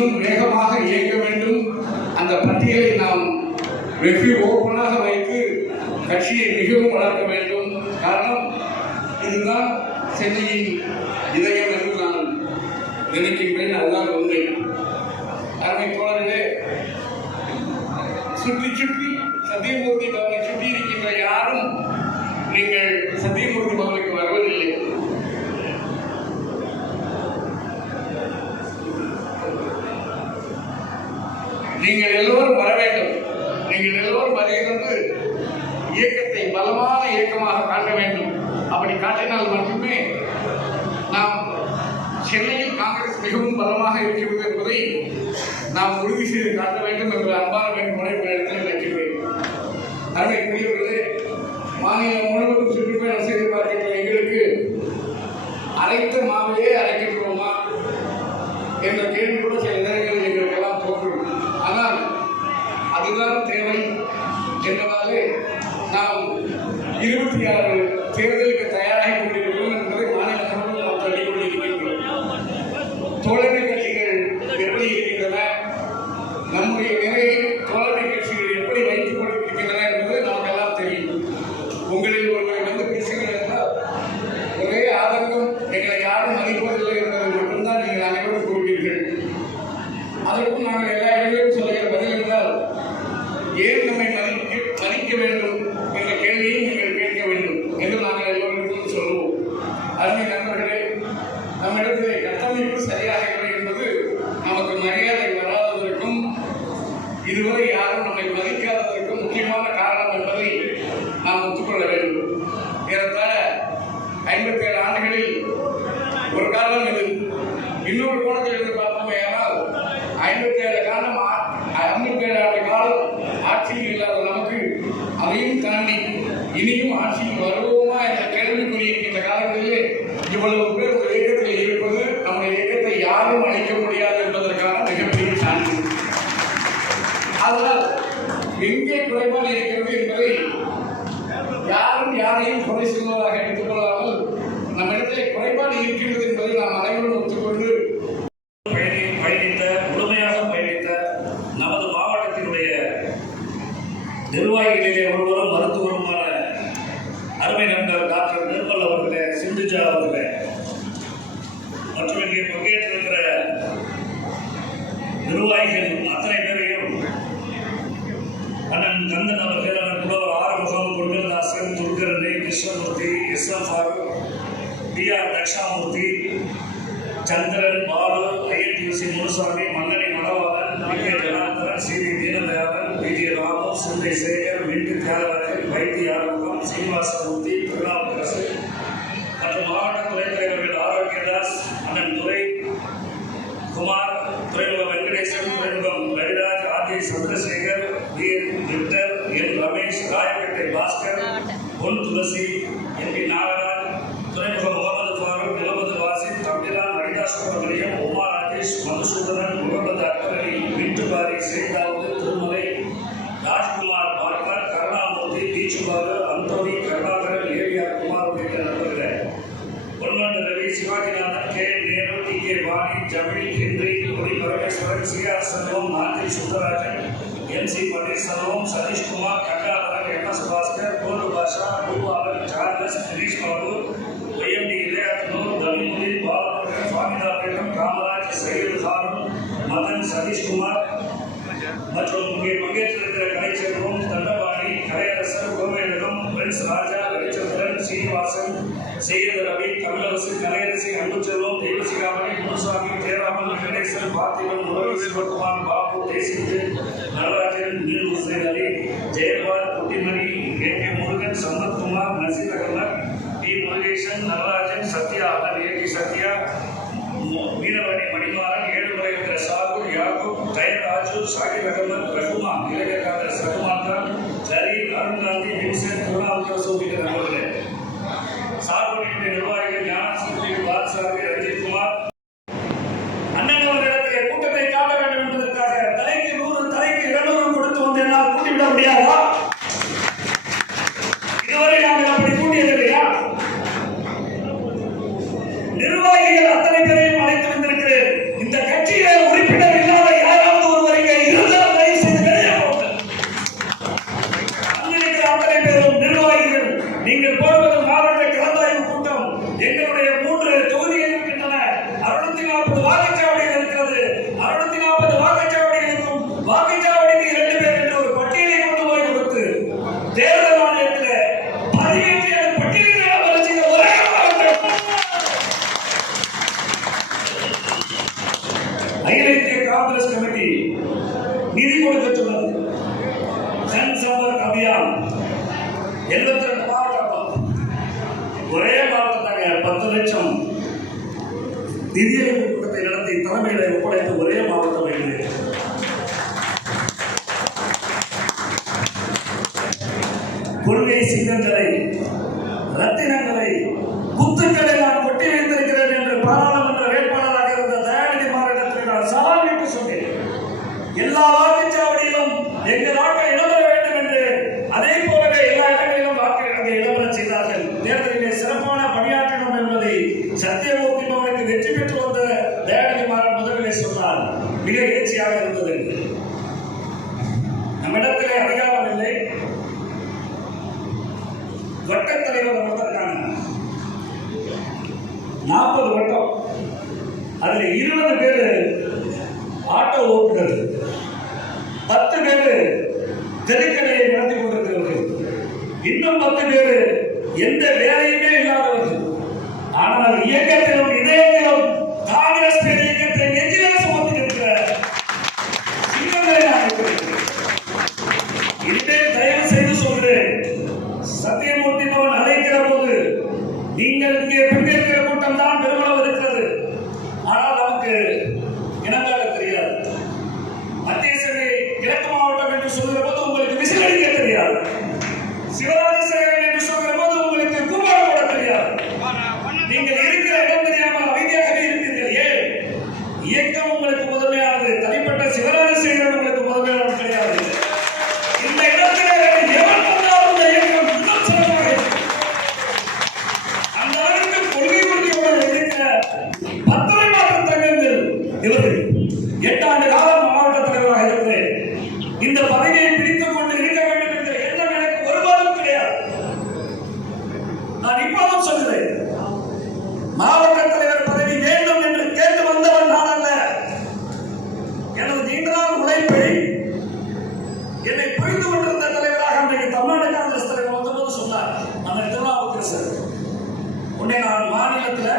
இன்னும் வேகமாக இயங்க வேண்டும். அந்த பட்டியலை நாம் வெற்றி ஓப்பனாக வைத்து கட்சியை மிகவும் வளர்க்க வேண்டும். காரணம் இதுதான் சென்னையின் இதயம் என்று நான் நினைக்கின்றேன். அதுதான் உண்மை. அருமை தோழர்களே சுற்றி சுற்றி சத்தியமூர்த்தி பவனை சுற்றி இருக்கின்ற யாரும் நீங்கள் சத்தியமூர்த்தி பவனுக்கு நீங்கள் எல்லோரும் வர வேண்டும். நீங்கள் எல்லோரும் வருகிறது இயக்கத்தை பலமான இயக்கமாக காட்ட வேண்டும். அப்படி காட்டினால் மட்டுமே நாம் சென்னையில் காங்கிரஸ் மிகவும் பலமாக இருக்கிறது என்பதை நாம் உறுதி செய்து காட்ட வேண்டும் என்ற அன்பான வேண்டுகோளை உங்களிடத்தில் வைக்கிறேன் கூறியவர்களே மாநிலம் முழுவதும் சுற்றுப்பயணம் செய்து பார்க்கின்ற எங்களுக்கு அனைத்து மாவட்ட இருபத்தி ஆறு தேர்தலுக்கு தயாராகி கொண்டிருக்கிறோம் என்பதை மாநில முழுவதும் நாம் தள்ளிக்கொண்டிருக்கின்றோம் தோழமை கட்சிகள் எப்படி இருக்கின்றன? நம்முடைய நிறைய தோழமை கட்சிகள் எப்படி வைத்துக் கொண்டிருக்கின்றன என்பது நமக்கெல்லாம் தெரியும். உங்களில் ஒருவர் வந்து பேசுகிறேன் என்றால் ஒரே ஆதங்கம் எங்களை யாரும் மதிப்பதில்லை என்பதை மட்டும்தான் நீங்கள் அனைவரும் கூறுவீர்கள். அதற்கும் நாங்கள் எல்லா இடங்களிலும் சொல்லுகிற பதில் என்றால் ஏன் நம்மை மதிக்க மதிக்க வேண்டும் என்ற கேள்வியை நீங்கள் கேட்க வேண்டும் என்று நாங்கள் எல்லோருக்கும் சொல்லுவோம் அருமை நண்பர்களே நம்மிடத்திலே கட்டமைப்பு சரியாக இல்லை என்பது நமக்கு மரியாதை வராததற்கும் இதுவரை யாரும் நம்மை மதிக்காததற்கும் முக்கியமான காரணம் என்பதை நாம் ஒத்துக்கொள்ள வேண்டும் ஏறத்தாழ ஐம்பத்தேழு ஆண்டுகளில் ஒரு காரணம் இது இன்னொரு கோணத்தில் இருந்து பார்ப்போமே ஐம்பத்தி ஏழு காலம் ஐம்பத்தி ஏழு ஆண்டு காலம் ஆட்சியில் இல்லாத நமக்கு அதையும் தாண்டி இனியும் ஆட்சியில் வருவோமா என்ற கேள்விக்குறி இருக்கின்ற காலங்களிலே இவ்வளவு பேர் ஒரு இயக்கத்தில் இருப்பது நம்முடைய இயக்கத்தை யாரும் அழிக்க முடியாது என்பதற்கான மிகப்பெரிய சான்று. அதனால் எங்கே குறைபாடு இருக்கிறது என்பதை யாரும் யாரையும் குறை சொல்வதாக எடுத்துக்கொள்ள தலைமை நண்பர் டாக்டர் நிர்மல் அவர்களே சிந்துஜா அவர்களே. மற்றும் இங்கே பங்கேற்றிருக்கிற நிர்வாகிகள் அத்தனை பேரையும் அண்ணன் கந்தன் அவர்கள் அண்ணன் புலவர் Arumugam Kundaldasan Durgarani Krishnamurthy S M Farooq T R Thatchamurthy Chandran Balu INTUC Munusamy மன்னனி Manavalan P K Janardhanan C V Deenadayalan P G Ramu சுந்தை Sekar Sundararajan M C Panneerselvam Sathishkumar Gangadharan M S Bhaskar Kolu Basha Boopalan Charles Dinesh Babu YMD Ilaiyathanur Ravimudi Balamurugan Swaminathan Kamaraj Syed Haroon Madan Sathishkumar மற்றும் இங்கே பங்கேற்றிருக்கிற Kalaiselvam Dandapani கலையரசர் கோவேலகம் Prince ராஜா ரவிச்சந்திரன் சீனிவாசன் செய்யது அத்தனை பேரையும் அழைத்து வந்திருக்கிறேன். இந்த கட்சியில உறுப்பினர் இல்லாத யாராவது ஒருவர் இங்கே இருந்தால் தயவு செய்து வெளியே போங்கள் அங்கிருக்கிற அத்தனை பேரும் நிர்வாகிகள் நீங்கள் போடுவது மாவட்ட கலந்தாய்வு கூட்டம். எங்களுடைய மூன்று தொகுதிகள் இருக்கின்றன. அறுநூத்தி நாற்பது வாக்குச்சாவடிகள் இருக்கிறது. அறுநூத்தி நாற்பது வாக்குச்சாவடிகளுக்கும் வாக்குச்சாவடிக்கு இரண்டு பேர் என்று ஒரு பட்டியலை கொண்டு போய் கொடுத்து தேர்தல் எழுபத்தி ரெண்டு மாவட்டம் ஒரே மாவட்டத்தாங்க பத்து லட்சம். நிதியமைப்பு கூட்டத்தை நடத்தி தலைமையில ஒப்படைத்த ஒரே மாவட்டம் இது. கொள்கை சிங்கங்களை ரத்தினங்களை முத்துக்களை நான் கொட்டி வைத்திருக்கிறேன் என்று பாராளுமன்ற வேட்பாளராக இருந்த தயாநிதி மாவட்டத்தில் நான் சவால் விட்டு சொன்னேன் எல்லா வாக்குச்சாவடியிலும் எங்கள் நாட்டை இடம்பெற வேண்டும் என்று அதே போலவே எல்லா இடங்களிலும் வாக்கு அங்கே இடம்பெற செய்தார்கள் தேர்தலிலே சிறப்பான பணியாற்றணும் என்பதை சத்தியமூர்த்தி பவனுக்கு வெற்றி பெற்று வந்த தயாநிதி மாறன் முதலிலே சொன்னார் மிக எழுச்சியாக இருந்தது நம்மிடத்திலே அதிகாரம் இல்லை வட்டத் தலைவர் வந்திருக்காங்க நாற்பது வட்டம் அதுல இருபது பேர் ஆட்டோ ஓட்டுநர் பத்து பேர் தெருக்கடையை நடத்தி கொண்டிருக்கிறவர்கள் இன்னும் பத்து பேர் எந்த வேலையுமே இல்லாதவர்கள் ஆனால் இயக்கத்திலும் இதயத்திலும் காங்கிரஸ் பேர் இயக்கத்தை நெஞ்சிலே சுமத்தி இருக்கிற சிங்கங்களை நான் இருக்கிறேன் இனிமேல் தயவு செய்து சொல்கிறேன் சத்தியமூர்த்தி பவன் அழைக்கிற போது நீங்கள் இங்கே பங்கேற்கிற கூட்டம் தான் பெருமளவு இருக்கிறது ஆனால் நமக்கு இனங்காட்ட தெரியாது மத்திய சென்னை கிழக்கு மாவட்டம் என்று சொல்கிற போது உங்களுக்கு விசிலடிக்க தெரியாது சிவராஜ சேகரன் என்று சொல்கிற போது உங்களுக்கு கூப்பாடு போட தெரியாது நீங்கள் இருக்கிற இடம் தெரியாமல் அமைதியாகவே இருக்கிறீர்கள் ஏன் இயக்கம் உங்களுக்கு முதன்மையானது தனிப்பட்ட சிவராஜ சேகரன் உங்களுக்கு முதன்மையானது கிடையாது இந்த இடத்திலே எவன் வந்தாலும் இந்த இயக்கம் இன்னும் சிறப்பாக இருக்கும். அந்த அளவிற்கு கொள்கை உறுதியோடு இருக்கிற பத்தரை மாற்று தங்கங்கள் இவர்கள் எட்டாண்டு காலம் மாவட்ட தலைவராக இருக்கிறேன் இந்த பதவியை பிடித்துக் கொண்டு இருக்க வேண்டும் என்ற எண்ணம் எனக்கு ஒருபோதும் கிடையாது நான் இப்போதும் சொல்கிறேன் மாவட்ட தலைவர் பதவி வேண்டும் என்று கேட்டு வந்தவன் நான் அல்ல. எனது நீண்ட உழைப்பை என்னை புரிந்து கொண்டிருந்த தலைவராக அன்றைக்கு தமிழ்நாடு காங்கிரஸ் தலைவர் வந்தபோது சொன்னார் அந்த திருநாவுக்கரசர் உன்னை நான் மாநிலத்தில்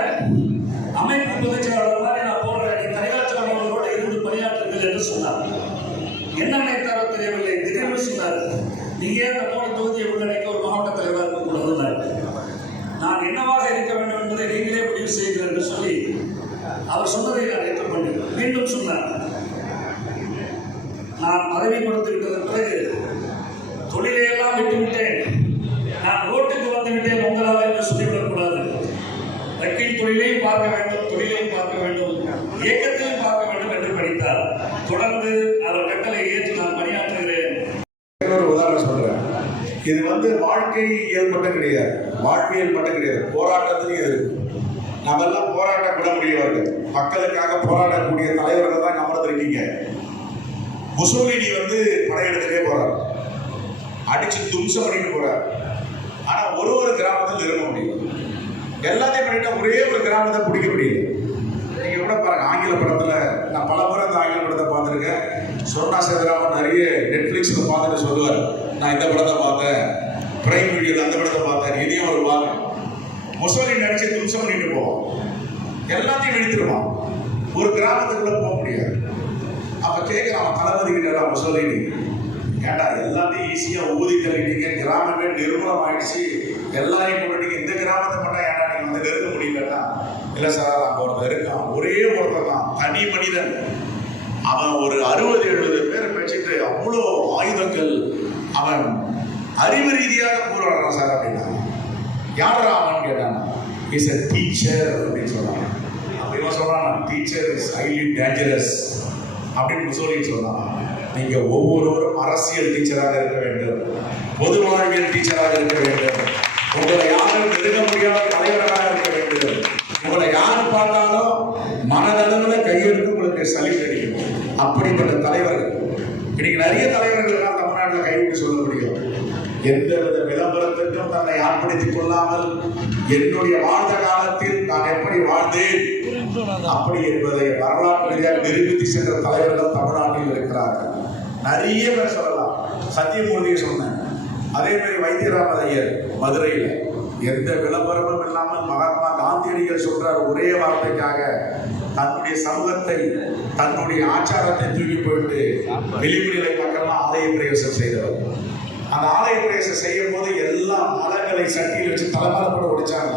அமைப்பு பொதுச் செயலாளர் மாதிரி நான் போடுறேன் நீ தலையாற்றல் அவர்களோடு இருந்து பணியாற்றுங்கள் என்று சொன்னார். என்ன நினைத்தாரோ தெரியவில்லை. திடீர்னு சொன்னார் நீங்க அந்த மூணு தொகுதியை உள்ளடக்கி ஒரு மாவட்ட தலைவராக இருக்கக்கூடாதுன்னார் நான் என்னவாக இருக்க வேண்டும் என்பதை நீங்களே முடிவு செய்கிறீர்கள் என்று சொல்லி அவர் சொன்னதை நான் ஏற்றுக்கொண்டேன். மீண்டும் சொன்னார். நான் பதவி கொடுத்து விட்டதன் தொழிலையெல்லாம் தொழிலை எல்லாம் விட்டுவிட்டேன். நான் ரோட்டுக்கு வந்துவிட்டேன் உங்களால் என்று சொல்லிவிடக்கூடாது. வக்கீல் தொழிலையும் பார்க்க வேண்டும் தொழிலையும் பார்க்க வேண்டும். இயக்கத்தையும் பார்க்க வேண்டும் என்று படித்தார் தொடர்ந்து அவர் கட்டளை ஏற்று நான் பணியாற்றுகிறேன் ஒரு உதாரணம் சொல்றேன் இது வந்து வாழ்க்கை மட்டும் கிடையாது. வாழ்வியல் மட்டும் கிடையாது. போராட்டத்திலையும் இருக்கு. நம்ம எல்லாம் போராட்ட குணமுடையவர்கள் மக்களுக்காக போராடக்கூடிய தலைவர்கள் தான் அமர்ந்திருக்கீங்க முசோலினி வந்து படையெடுத்துட்டே போறார். அடிச்சு தும்சம் பண்ணிட்டு போறார். ஆனா ஒரு ஒரு கிராமத்தில் இருக்க முடியும் எல்லாத்தையும் பண்ணிட்டா ஒரே ஒரு கிராமத்தை பிடிக்க முடியல. நீங்க கூட பாருங்க ஆங்கில படத்துல நான் பல முறை அந்த ஆங்கில படத்தை பார்த்துருக்கேன். சொர்ணா சேதராமன் நிறைய நெட்ஃப்ளிக்ஸில் பார்த்துட்டு சொல்லுவார் நான் இந்த படத்தை பார்த்தேன். பிரைம் வீடியோல அந்த படத்தை பார்த்தேன். இதையும் ஒரு பாருங்க முசோலி நடிச்சு தும்சம் பண்ணிட்டு போவோம் எல்லாத்தையும் இழுத்துருவான் ஒரு கிராமத்துக்குள்ள போக முடியாது. அப்ப கேட்கிறான் தளபதி கிட்ட முசோலினி ஏன்டா எல்லாத்தையும் ஈஸியா ஊதி தள்ளிட்டீங்க? கிராமமே நிர்மூலம் ஆயிடுச்சு எல்லாரையும் போட்டுட்டீங்க இந்த கிராமத்தை மட்டும் ஏன்டா நீங்க வந்து நெருங்க முடியலன்னா? இல்லை சார் ஒரே ஒருத்தர் தான் தனி மனிதன். அவன் ஒரு அறுபது எழுபது பேரை வச்சுட்டு அவ்வளோ ஆயுதங்கள் அவன் அறிவு ரீதியாக போராடுறான் சார் அப்படின்னா? யாரா அவன் கேட்டான்? இஸ் எ டீச்சர் அப்படின்னு சொன்னான். அப்ப இவன் சொல்றான் டீச்சர் இஸ் ஹைலி டேஞ்சரஸ் அப்படின்னு சொல்லி சொன்னான். நீங்க ஒவ்வொருவரும் அரசியல் டீச்சராக இருக்க வேண்டும். பொது வாழ்வியல் டீச்சராக இருக்க வேண்டும். உங்களை யாரும் நெருங்க முடியாத தலைவராக இருக்க வேண்டும். உங்களை யார் பார்த்தாலும் தலைவர்களுக்கு சல்யூட் அடிக்கணும் அப்படிப்பட்ட தலைவர்கள். இன்னைக்கு நிறைய தலைவர்கள் எல்லாம் தமிழ்நாட்டில் கைவிட்டு சொல்ல முடியும். எந்தவித விளம்பரத்திற்கும் தன்னை ஆர்ப்பணித்துக் கொள்ளாமல் என்னுடைய வாழ்ந்த காலத்தில் நான் எப்படி வாழ்ந்தேன்? அப்படி என்பதை வரலாற்று ரீதியாக நிரூபித்து சென்ற தலைவர்கள் தமிழ்நாட்டில் இருக்கிறார்கள். நிறைய பேர் சொல்லலாம். சத்தியமூர்த்தியை சொன்னேன். அதே மாதிரி வைத்தியராமன் ஐயர் மதுரையில். எந்த விளம்பரமும் இல்லாமல் மகாத்மா காந்தியடிகள் சொல்றார் ஒரே வார்த்தைக்காக தன்னுடைய சமூகத்தை தன்னுடைய ஆச்சாரத்தை தூக்கி போயிட்டு வெளிப்படைகளை பக்கமா ஆலய பிரவேசம் செய்தவர். அந்த ஆலய பிரவேசம் செய்யும் போது எல்லா மதங்களை சட்டியில் வச்சு தலைமலப்பட ஒடிச்சாங்க.